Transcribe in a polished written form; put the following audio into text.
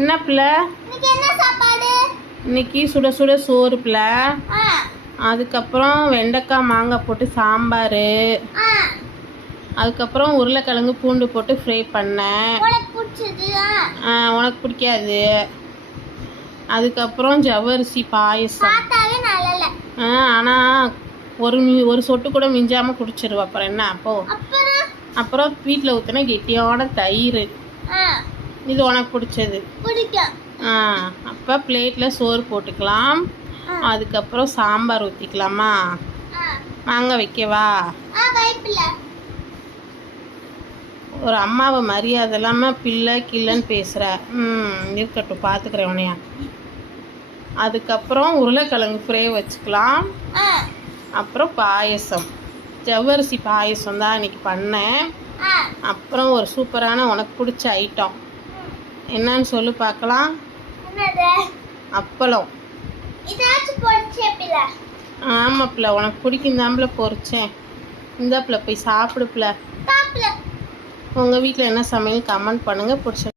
என்ன பிள்ளை? இன்னைக்கு சுட சுட சோறு பிள்ளை. அதுக்கப்புறம் வெண்டைக்காய் மாங்காய் போட்டு சாம்பார். அதுக்கப்புறம் உருளைக்கிழங்கு பூண்டு போட்டு ஃப்ரை பண்ணேன். உனக்கு பிடிக்காது. அதுக்கப்புறம் ஜவ்வரிசி பாயசம். ஆனால் ஒரு சொட்டு கூட மிஞ்சாமல் குடிச்சிருவா. அப்புறம் என்ன அப்புறம் வீட்டில் ஊற்றின கெட்டியோட தயிர். இது உனக்கு பிடிச்சது. அப்போ பிளேட்டில் சோறு போட்டுக்கலாம். அதுக்கப்புறம் சாம்பார் ஊற்றிக்கலாமா? மாங்காய் வைக்கவா? ஒரு அம்மாவை மரியாதை இல்லாமல் பிள்ளை கிள்ளைன்னு பேசுகிற. இருக்கட்டும், பார்த்துக்கிறேன் உனையா. அதுக்கப்புறம் உருளைக்கிழங்கு ஃப்ரை வச்சுக்கலாம். அப்புறம் பாயசம், ஜவ்வரிசி பாயசம் தான் இன்னைக்கு பண்ணேன். அப்புறம் ஒரு சூப்பரான உனக்கு பிடிச்ச ஐட்டம் என்னன்னு சொல்லி பார்க்கலாம். அப்பளம். ஆமாம் பிள்ளை, உனக்கு பிடிக்கும் தாம்பில் பொரிச்சேன். இந்த பிள்ளை போய் சாப்பிடு பிள்ளை. உங்கள் வீட்டில் என்ன சமையல் கமெண்ட் பண்ணுங்கள். பிடிச்ச